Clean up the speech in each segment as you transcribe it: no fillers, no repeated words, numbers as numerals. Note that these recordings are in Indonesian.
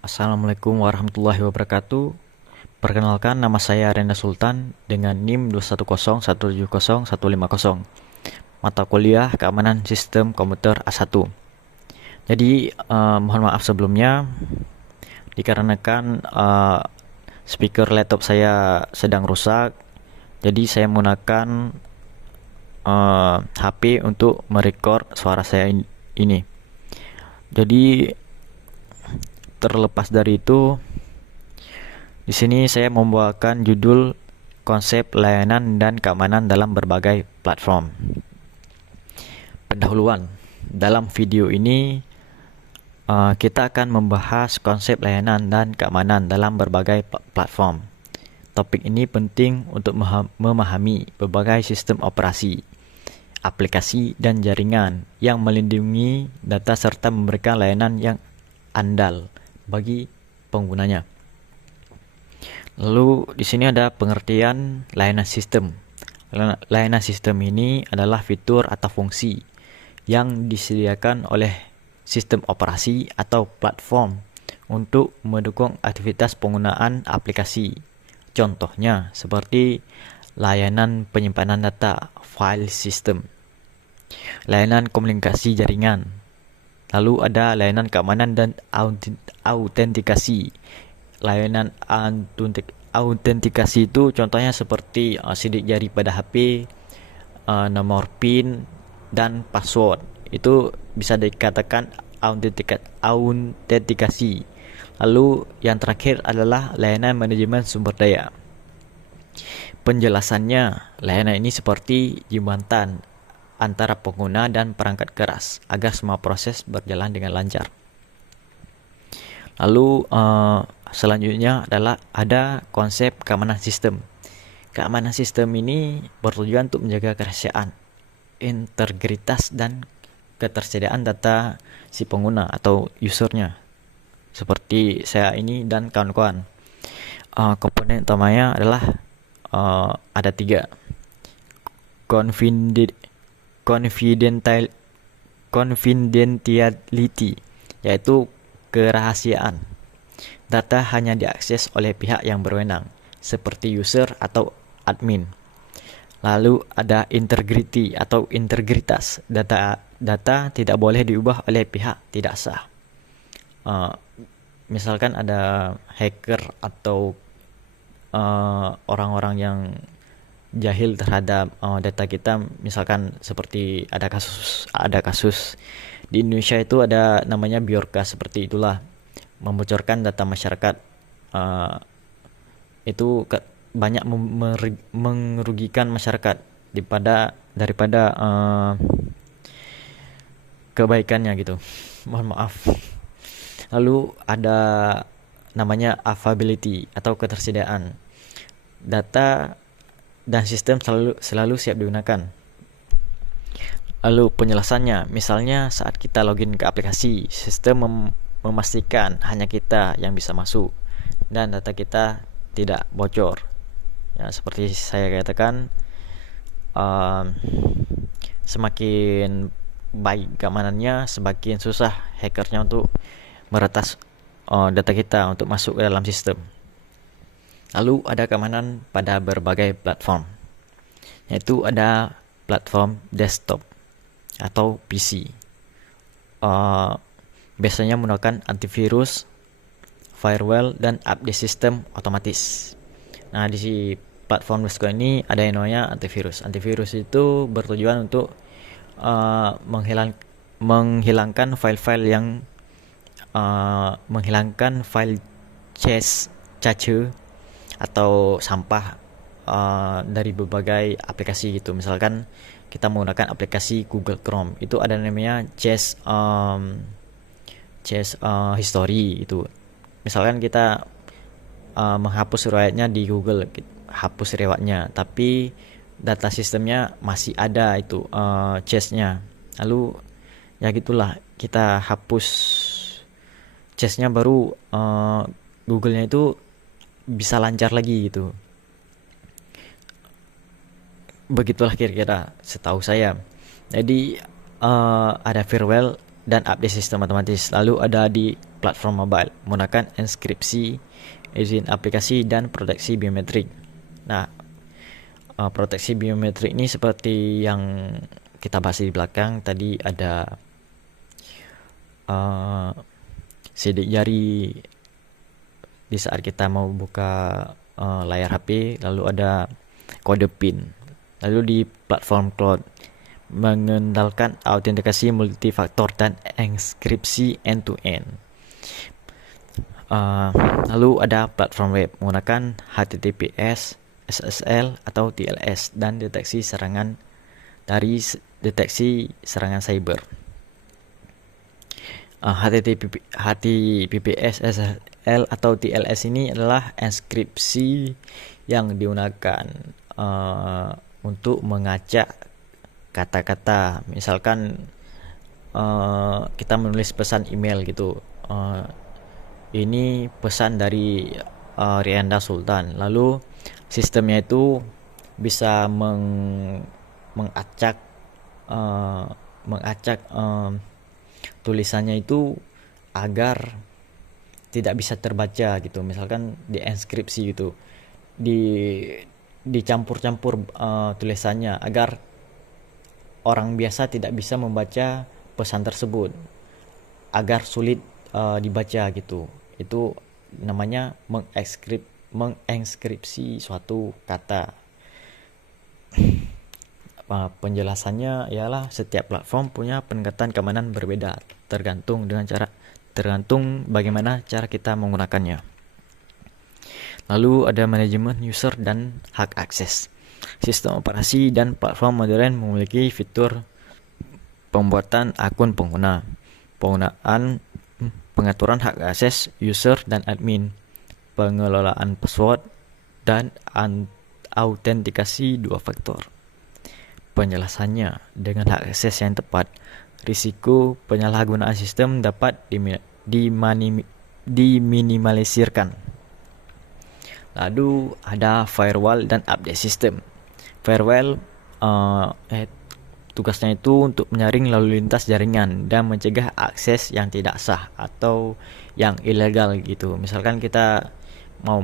Assalamualaikum warahmatullahi wabarakatuh. Perkenalkan, nama saya Renda Sultan dengan NIM 210170150. Mata kuliah Keamanan Sistem Komputer A1. Jadi, mohon maaf sebelumnya dikarenakan speaker laptop saya sedang rusak. Jadi saya menggunakan HP untuk merekord suara saya ini. Jadi terlepas dari itu, di sini saya membawakan judul konsep layanan dan keamanan dalam berbagai platform. Pendahuluan. Dalam video ini kita akan membahas konsep layanan dan keamanan dalam berbagai platform. Topik ini penting untuk memahami berbagai sistem operasi, aplikasi, dan jaringan yang melindungi data serta memberikan layanan yang andal bagi penggunanya. Lalu di sini ada pengertian layanan sistem. Layanan sistem ini adalah fitur atau fungsi yang disediakan oleh sistem operasi atau platform untuk mendukung aktivitas penggunaan aplikasi. Contohnya seperti layanan penyimpanan data, file system, layanan komunikasi jaringan. Lalu ada layanan keamanan dan autentikasi. Layanan autentikasi itu contohnya seperti sidik jari pada HP, nomor PIN, dan password. Itu bisa dikatakan autentikasi. Lalu yang terakhir adalah layanan manajemen sumber daya. Penjelasannya, layanan ini seperti jembatan antara pengguna dan perangkat keras agar semua proses berjalan dengan lancar. Lalu selanjutnya adalah ada konsep keamanan sistem. Keamanan sistem ini bertujuan untuk menjaga kerahasiaan, integritas, dan ketersediaan data si pengguna atau usernya, seperti saya ini dan kawan-kawan. Komponen utamanya adalah ada 3. Confidentiality, yaitu kerahasiaan. Data hanya diakses oleh pihak yang berwenang, seperti user atau admin. Lalu ada integrity atau integritas. Data tidak boleh diubah oleh pihak tidak sah. Misalkan ada hacker atau orang-orang yang jahil terhadap data kita, misalkan seperti ada kasus di Indonesia itu ada namanya Bjorka, seperti itulah, membocorkan data masyarakat. Itu banyak merugikan masyarakat daripada kebaikannya gitu. Mohon maaf. Lalu ada namanya availability atau ketersediaan. Data dan sistem selalu siap digunakan. Lalu penjelasannya, misalnya saat kita login ke aplikasi, sistem memastikan hanya kita yang bisa masuk dan data kita tidak bocor. Ya, seperti saya katakan, semakin baik keamanannya, semakin susah hackernya untuk meretas data kita untuk masuk ke dalam sistem. Lalu ada keamanan pada berbagai platform, yaitu ada platform desktop atau PC. Biasanya menggunakan antivirus, firewall, dan update sistem otomatis. Nah, di platform desktop ini ada yang namanya antivirus. Antivirus itu bertujuan untuk menghilangkan file-file yang menghilangkan file cache atau sampah dari berbagai aplikasi gitu. Misalkan kita menggunakan aplikasi Google Chrome, itu ada namanya cache history itu. Misalkan kita menghapus riwayatnya di Google, hapus riwayatnya, tapi data sistemnya masih ada itu cache-nya. Lalu ya gitulah, kita hapus cache-nya, baru Google-nya itu bisa lancar lagi gitu. Begitulah kira-kira setahu saya. Jadi ada firewall dan update sistem otomatis. Lalu ada di platform mobile menggunakan enkripsi, izin aplikasi dan proteksi biometrik. Nah, proteksi biometrik ini seperti yang kita bahas di belakang tadi, ada sidik jari di saat kita mau buka layar HP, lalu ada kode PIN. Lalu di platform cloud mengendalikan autentikasi multifaktor dan enkripsi end-to-end. Lalu ada platform web menggunakan HTTPS, SSL atau TLS dan deteksi serangan cyber. HTTPS, SSL atau TLS ini adalah enkripsi yang digunakan untuk mengacak kata-kata. Misalkan kita menulis pesan email gitu, ini pesan dari Rianda Sultan, lalu sistemnya itu bisa mengacak tulisannya itu agar tidak bisa terbaca gitu. Misalkan dienkripsi gitu, dicampur-campur tulisannya agar orang biasa tidak bisa membaca pesan tersebut, agar sulit dibaca gitu. Itu namanya mengenkripsi suatu kata. Penjelasannya ialah setiap platform punya pendekatan keamanan berbeda tergantung bagaimana cara kita menggunakannya. Lalu ada manajemen user dan hak akses. Sistem operasi dan platform modern memiliki fitur pembuatan akun pengguna, pengaturan hak akses user dan admin, pengelolaan password, dan autentikasi 2 faktor. Penjelasannya, dengan hak akses yang tepat, risiko penyalahgunaan sistem dapat diminimalisirkan. Lalu ada firewall dan update system. Firewall tugasnya itu untuk menyaring lalu lintas jaringan dan mencegah akses yang tidak sah atau yang ilegal gitu. Misalkan kita mau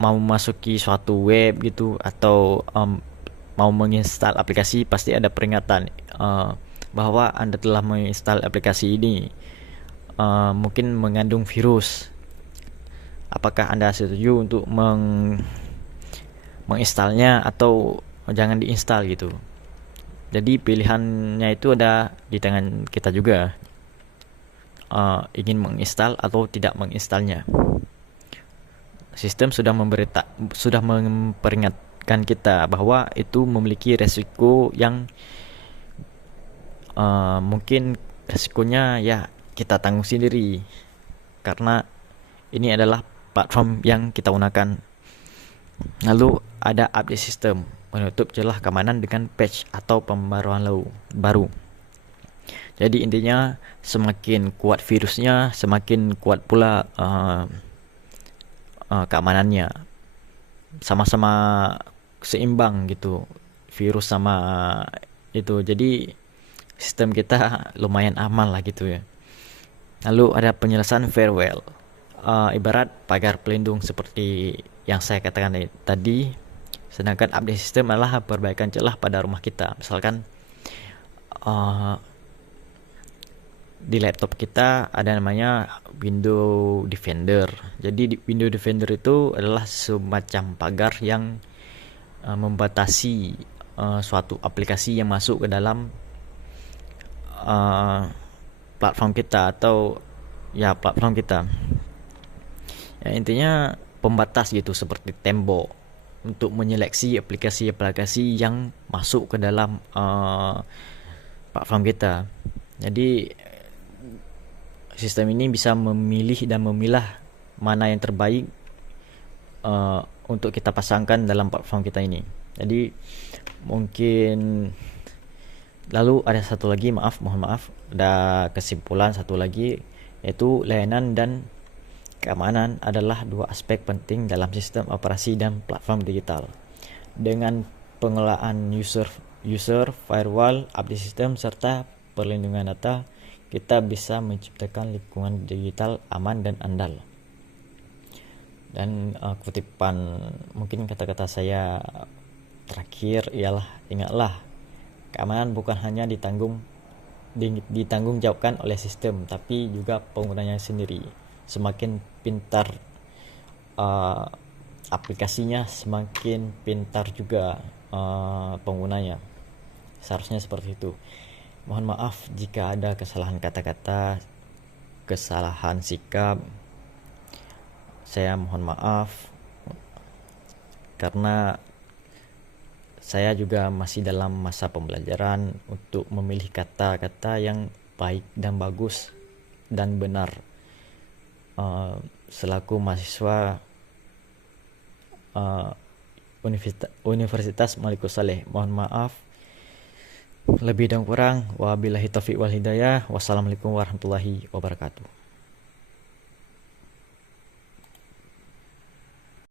memasuki suatu web gitu, atau mau menginstal aplikasi, pasti ada peringatan bahwa Anda telah menginstal aplikasi ini, mungkin mengandung virus. Apakah Anda setuju untuk menginstalnya atau jangan diinstal gitu. Jadi pilihannya itu ada di tangan kita juga, ingin menginstal atau tidak menginstalnya. Sistem sudah memperingatkan kita bahwa itu memiliki resiko yang mungkin resikonya ya kita tanggung sendiri, karena ini adalah platform yang kita gunakan. Lalu ada update system, menutup celah keamanan dengan patch atau pembaruan baru. Jadi intinya semakin kuat virusnya, semakin kuat pula keamanannya. Sama-sama seimbang gitu, virus sama itu. Jadi sistem kita lumayan aman lah gitu ya. Lalu ada penjelasan firewall, ibarat pagar pelindung seperti yang saya katakan tadi. Sedangkan update system adalah perbaikan celah pada rumah kita. Misalkan di laptop kita ada namanya Windows Defender. Jadi Windows Defender itu adalah semacam pagar yang membatasi suatu aplikasi yang masuk ke dalam platform kita, atau ya platform kita. Ya, intinya pembatas gitu, seperti tembok untuk menyeleksi aplikasi-aplikasi yang masuk ke dalam platform kita. Jadi sistem ini bisa memilih dan memilah mana yang terbaik untuk kita pasangkan dalam platform kita ini. Jadi mungkin lalu ada satu lagi, mohon maaf, ada kesimpulan satu lagi, yaitu layanan dan keamanan adalah 2 aspek penting dalam sistem operasi dan platform digital. Dengan pengelolaan user, firewall, update system, serta perlindungan data, kita bisa menciptakan lingkungan digital aman dan andal. Dan kutipan, mungkin kata-kata saya terakhir ialah, ingatlah, keamanan bukan hanya ditanggung jawabkan oleh sistem, tapi juga penggunanya sendiri. Semakin pintar aplikasinya, semakin pintar juga penggunanya. Seharusnya seperti itu. Mohon maaf jika ada kesalahan kata-kata, kesalahan sikap. Saya mohon maaf karena saya juga masih dalam masa pembelajaran untuk memilih kata-kata yang baik dan bagus dan benar. Selaku mahasiswa Universitas Malikus Saleh, mohon maaf lebih dan kurang. Wabillahi taufiq wal hidayah. Wassalamualaikum warahmatullahi wabarakatuh.